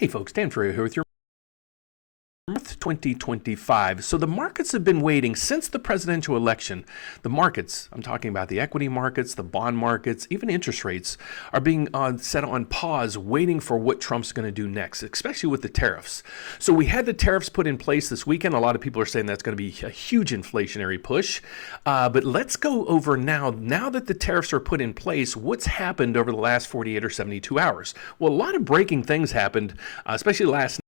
Hey folks, Dan Frio here with your 2025. So the markets have been waiting since the presidential election. The markets, I'm talking about the equity markets, the bond markets, even interest rates, are being set on pause, waiting for what Trump's going to do next, especially with the tariffs. So we had the tariffs put in place this weekend. A lot of people are saying that's going to be a huge inflationary push. But let's go over now that the tariffs are put in place, what's happened over the last 48 or 72 hours? Well, a lot of breaking things happened, especially last night.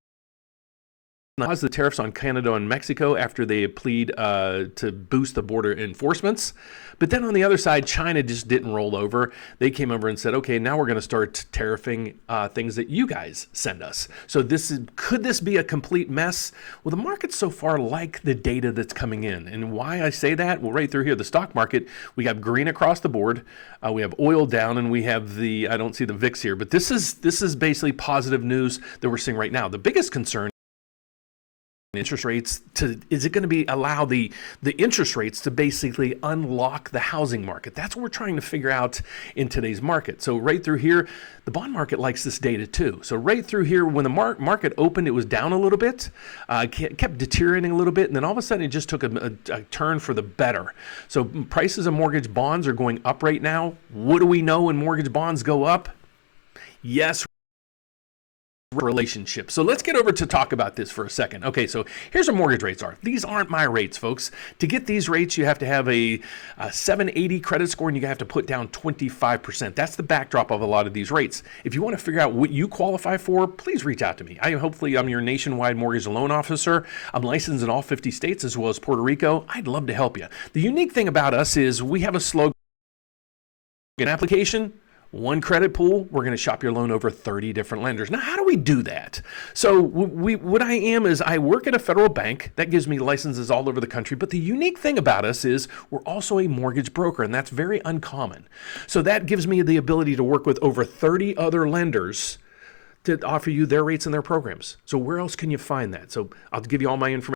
The tariffs on Canada and Mexico after they plead to boost the border enforcements. But then on the other side, China just didn't roll over. They came over and said, okay, now we're going to start tariffing things that you guys send us. So could this be a complete mess? Well, the markets so far like the data that's coming in. And why I say that? Well, right through here, the stock market, we have green across the board. We have oil down, and we have I don't see the VIX here, but this is basically positive news that we're seeing right now. The biggest concern interest rates is it going to allow the interest rates to basically unlock the housing market? That's what we're trying to figure out in today's market. So right through here, the bond market likes this data too. So right through here, when the market opened, it was down a little bit, kept deteriorating a little bit, and then all of a sudden it just took a turn for the better. So prices of mortgage bonds are going up right now. What do we know when mortgage bonds go up? Yes, relationship. So let's get over to talk about this for a second. Okay, so here's what mortgage rates are. These aren't my rates, folks. To get these rates, you have to have a 780 credit score, and you have to put down 25%. That's the backdrop of a lot of these rates. If you want to figure out what you qualify for, please reach out to me. Hopefully I'm your nationwide mortgage loan officer. I'm licensed in all 50 states as well as Puerto Rico. I'd love to help you. The unique thing about us is we have a slogan application. One credit pool, we're going to shop your loan over 30 different lenders. Now, how do we do that? So what I am is I work at a federal bank. That gives me licenses all over the country. But the unique thing about us is we're also a mortgage broker, and that's very uncommon. So that gives me the ability to work with over 30 other lenders to offer you their rates and their programs. So where else can you find that? So I'll give you all my information.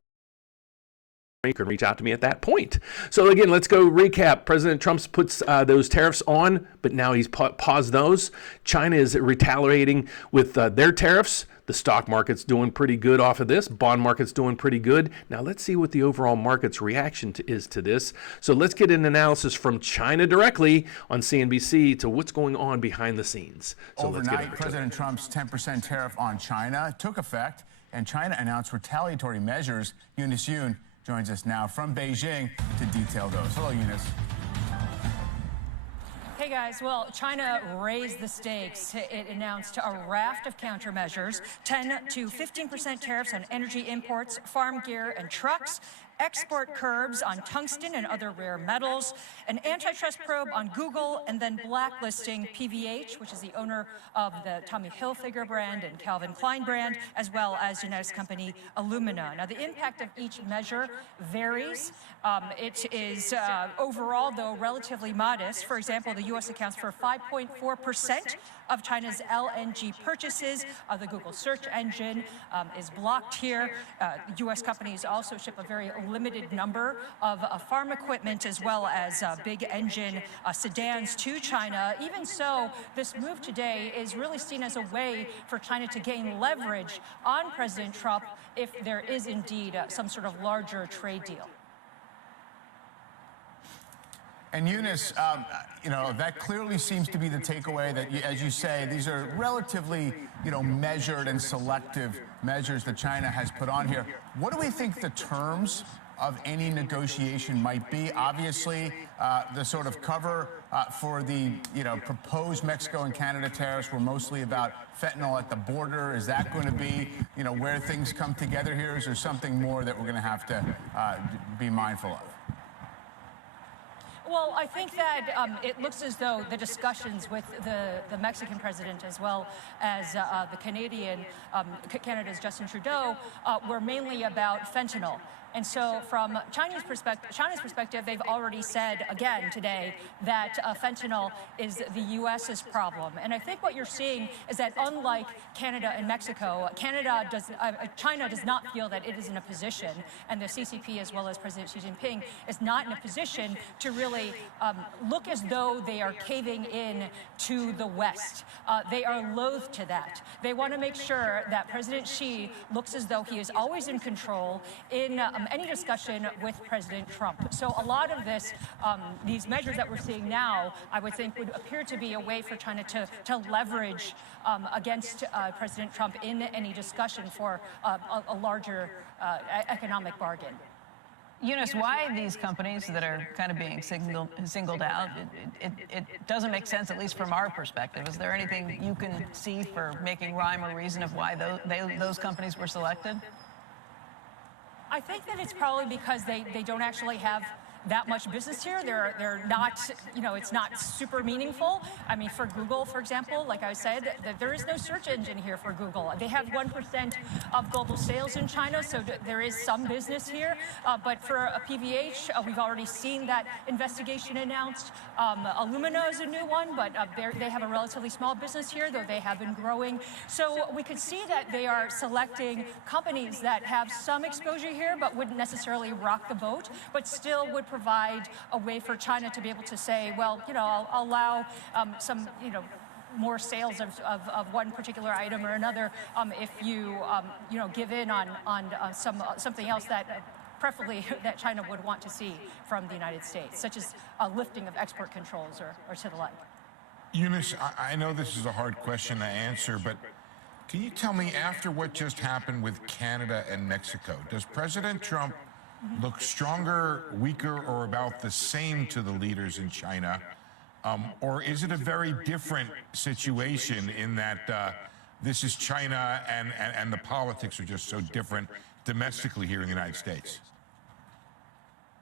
You can reach out to me at that point. So again, let's go recap. President Trump puts those tariffs on, but now he's paused those. China is retaliating with their tariffs. The stock market's doing pretty good off of this. Bond market's doing pretty good. Now let's see what the overall market's reaction is to this. So let's get an analysis from China directly on CNBC to what's going on behind the scenes. So overnight, President Trump's 10% tariff on China took effect, and China announced retaliatory measures. Eunice Yoon joins us now from Beijing to detail those. Hello, Eunice. Hey guys, well, China raised the stakes. It announced a raft of countermeasures, 10 to 15% tariffs on energy imports, farm gear, and trucks, export curbs on tungsten and other rare metals, an antitrust probe on Google, and then blacklisting PVH, which is the owner of the Tommy Hilfiger brand and Calvin Klein brand, as well as genetics company Illumina. Now, the impact of each measure varies. It is overall, though, relatively modest. For example, the U.S. accounts for 5.4% of China's LNG purchases. The Google search engine is blocked here. U.S. companies also ship a very limited number of farm equipment as well as big engine sedans to China. Even so, this move today is really seen as a way for China to gain leverage on President Trump if there is indeed some sort of larger trade deal. And Eunice, that clearly seems to be the takeaway that, as you say, these are relatively, measured and selective measures that China has put on here. What do we think the terms of any negotiation might be? Obviously, the sort of cover for the, proposed Mexico and Canada tariffs were mostly about fentanyl at the border. Is that going to be, where things come together here? Is there something more that we're going to have to be mindful of? Well, I think that it looks as though the discussions with the Mexican president as well as the Canada's Justin Trudeau were mainly about fentanyl. And so from China's perspective, they've already said again today that fentanyl is the U.S.'s problem. And I think what you're seeing is that unlike Canada and Mexico, China does not feel that it is in a position, and the CCP as well as President Xi Jinping is not in a position to really look as though they are caving in to the West. They are loath to that. They want to make sure that President Xi looks as though he is always in control in any discussion with President Trump. So a lot of this, these measures that we're seeing now, I would think would appear to be a way for China to leverage against President Trump in any discussion for a larger economic bargain. Eunice, why these companies that are kind of being singled out? It doesn't make sense, at least from our perspective. Is there anything you can see for making rhyme or reason of why those companies were selected? I think that it's probably because they don't actually have that much business here. They're not, it's not super meaningful. I mean, for Google, for example, like I said, there is no search engine here for Google. They have 1% of global sales in China, so there is some business here. But for a PVH, we've already seen that investigation announced. Illumina is a new one, but they have a relatively small business here, though they have been growing. So we could see that they are selecting companies that have some exposure here, but wouldn't necessarily rock the boat, but still would provide a way for China to be able to say, well, I'll allow some, more sales of one particular item or another if you, give in on something else that preferably that China would want to see from the United States, such as a lifting of export controls or to the like. Eunice, I know this is a hard question to answer, but can you tell me, after what just happened with Canada and Mexico, does President Trump look stronger, weaker, or about the same to the leaders in China? Or is it a very different situation in that this is China and the politics are just so different domestically here in the United States?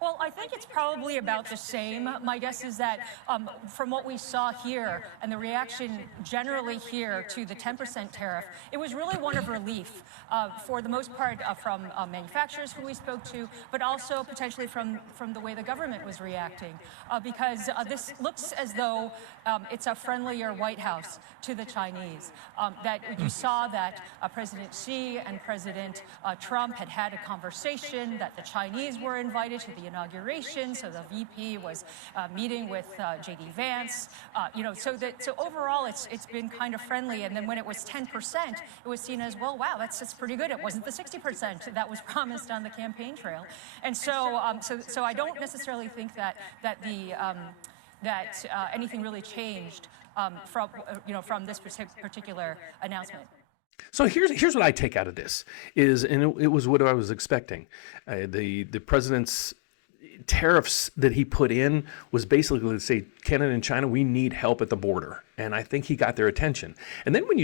Well, I think it's probably about the same. My guess is that from what we saw here and the reaction generally here to the 10% tariff, it was really one of relief for the most part from manufacturers who we spoke to, but also potentially from the way the government was reacting, because this looks as though it's a friendlier White House to the Chinese. That you saw that President Xi and President Trump had a conversation, that the Chinese were invited to the inauguration, so the VP was meeting with J.D. Vance, so overall it's been kind of friendly. And then when it was 10%, it was seen as, well, wow, that's pretty good. It wasn't the 60% that was promised on the campaign trail. And so I don't necessarily think that anything really changed from this particular announcement. So here's what I take out of this and it was what I was expecting. The president's tariffs that he put in was basically to say, Canada and China, we need help at the border. And I think he got their attention. And then when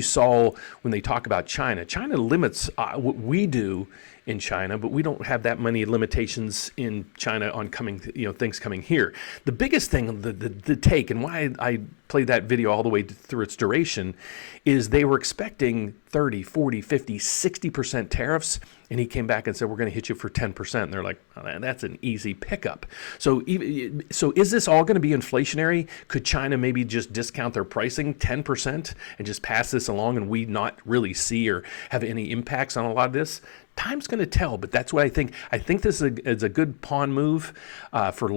they talk about China limits what we do in China, but we don't have that many limitations in China on things coming here. The biggest thing, the take, and why I played that video all the way through its duration, is they were expecting 30, 40, 50, 60% tariffs. And he came back and said, we're going to hit you for 10%. And they're like, oh, that's an easy pickup. So is this all going to be inflationary? Could China maybe just discount their pricing 10% and just pass this along and we not really see or have any impacts on a lot of this? Time's going to tell, but that's what I think. I think this is a good pawn move for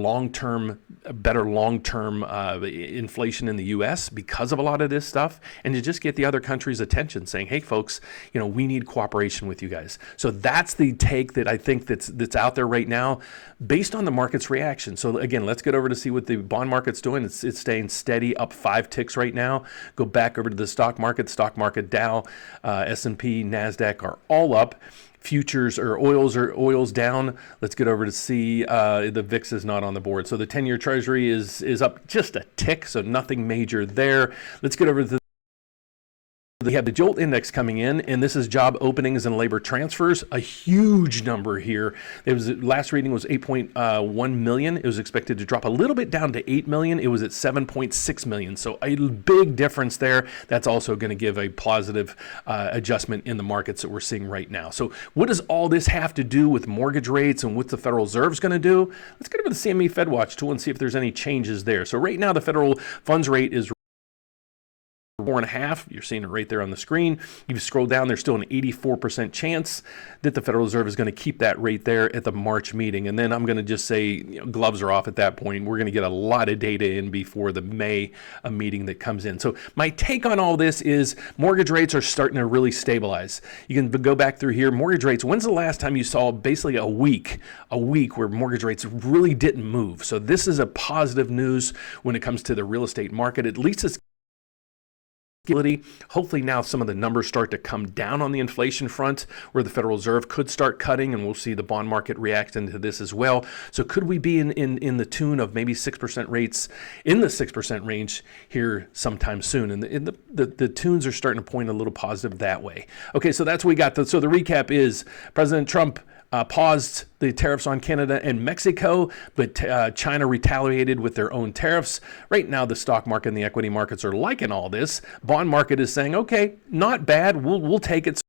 better long-term inflation in the U.S. because of a lot of this stuff, and to just get the other countries' attention, saying, "Hey, folks, we need cooperation with you guys." So that's the take that I think that's out there right now, based on the market's reaction. So again, let's get over to see what the bond market's doing. It's staying steady, up 5 ticks right now. Go back over to the stock market. Stock market, Dow, S&P, NASDAQ are all up. Futures or oil's down. Let's get over to see the VIX is not on the board. So the 10-year Treasury is up just a tick, so nothing major there. Let's get over to They have the JOLT index coming in, and this is job openings and labor transfers, a huge number here. It was last reading was 8.1 million. It was expected to drop a little bit down to 8 million. It was at 7.6 million. So a big difference there. That's also going to give a positive adjustment in the markets that we're seeing right now. So what does all this have to do with mortgage rates and what the Federal Reserve is going to do? Let's get over the CME Fed Watch tool and see if there's any changes there. So right now the federal funds rate is 4.5. You're seeing it right there on the screen. You scroll down, there's still an 84% chance that the Federal Reserve is going to keep that rate there at the March meeting. And then I'm going to just say, gloves are off at that point. We're going to get a lot of data in before the May meeting that comes in. So my take on all this is mortgage rates are starting to really stabilize. You can go back through here. Mortgage rates, when's the last time you saw basically a week where mortgage rates really didn't move? So this is a positive news when it comes to the real estate market. At least it's hopefully now some of the numbers start to come down on the inflation front where the Federal Reserve could start cutting, and we'll see the bond market react into this as well. So could we be in the tune of maybe 6% rates in the 6% range here sometime soon? And the tunes are starting to point a little positive that way. Okay, so that's what we got. So the recap is President Trump paused the tariffs on Canada and Mexico, but China retaliated with their own tariffs. Right now, the stock market and the equity markets are liking all this. Bond market is saying, okay, not bad. We'll take it.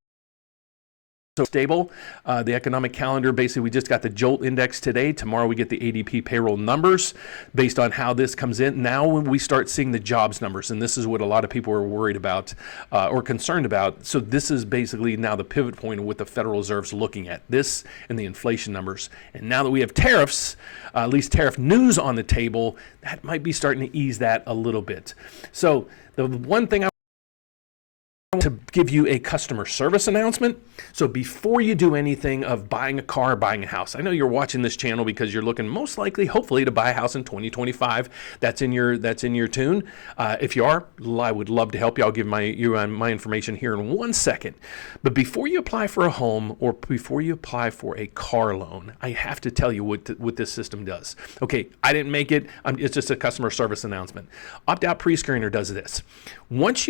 So stable. The economic calendar, basically, we just got the JOLT index today. Tomorrow we get the ADP payroll numbers based on how this comes in. Now when we start seeing the jobs numbers, and this is what a lot of people are worried about or concerned about. So this is basically now the pivot point of what the Federal Reserve's looking at, this and the inflation numbers. And now that we have tariffs, at least tariff news on the table, that might be starting to ease that a little bit. So the one thing I to give you a customer service announcement. So before you do anything of buying a car, buying a house, I know you're watching this channel because you're looking most likely, hopefully, to buy a house in 2025. That's in your tune. If you are, I would love to help you. I'll give you my information here in 1 second. But before you apply for a home or before you apply for a car loan, I have to tell you what this system does. Okay, I didn't make it. It's just a customer service announcement. Opt-out pre-screener does this. Once you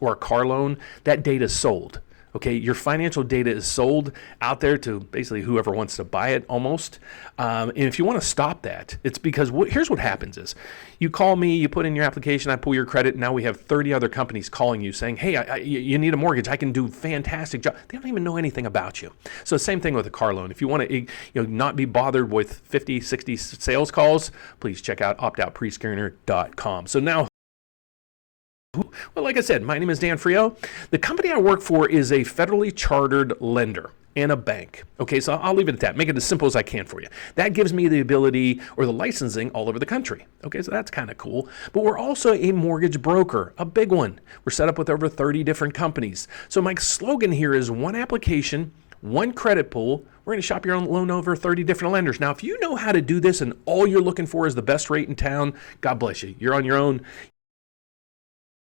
or a car loan, that data is sold. Okay, your financial data is sold out there to basically whoever wants to buy it almost. And if you want to stop that, it's because here's what happens is you call me, you put in your application, I pull your credit. Now we have 30 other companies calling you saying, hey, you need a mortgage. I can do a fantastic job. They don't even know anything about you. So same thing with a car loan. If you want to not be bothered with 50, 60 sales calls, please check out optoutprescreener.com. So now, well, like I said, my name is Dan Frio. The company I work for is a federally chartered lender and a bank. Okay, so I'll leave it at that. Make it as simple as I can for you. That gives me the ability or the licensing all over the country. Okay, so that's kind of cool. But we're also a mortgage broker, a big one. We're set up with over 30 different companies. So my slogan here is one application, one credit pool. We're going to shop your loan over 30 different lenders. Now, if you know how to do this and all you're looking for is the best rate in town, God bless you. You're on your own.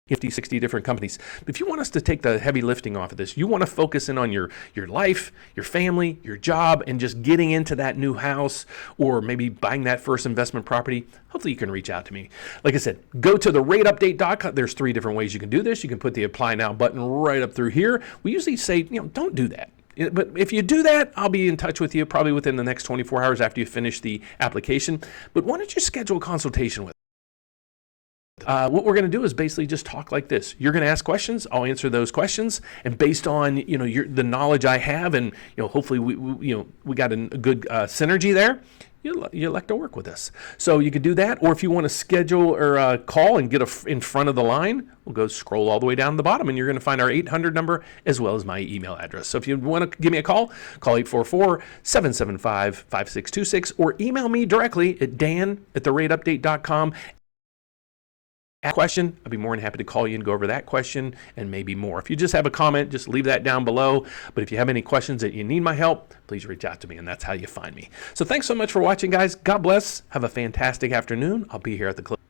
50, 60 different companies. But if you want us to take the heavy lifting off of this, you want to focus in on your life, your family, your job, and just getting into that new house or maybe buying that first investment property, hopefully you can reach out to me. Like I said, go to the rateupdate.com. There's 3 different ways you can do this. You can put the apply now button right up through here. We usually say, don't do that. But if you do that, I'll be in touch with you probably within the next 24 hours after you finish the application. But why don't you schedule a consultation with us? What we're going to do is basically just talk like this. You're going to ask questions. I'll answer those questions. And based on, the knowledge I have and, hopefully we got a good synergy there, you elect to work with us. So you could do that. Or if you want to schedule or call and get in front of the line, we'll go scroll all the way down to the bottom and you're going to find our 800 number as well as my email address. So if you want to give me a call 844-775-5626 or email me directly at dan@therateupdate.com. Ask a question, I'd be more than happy to call you and go over that question and maybe more. If you just have a comment, just leave that down below. But if you have any questions that you need my help, please reach out to me, and that's how you find me. So thanks so much for watching, guys. God bless. Have a fantastic afternoon. I'll be here at the clip.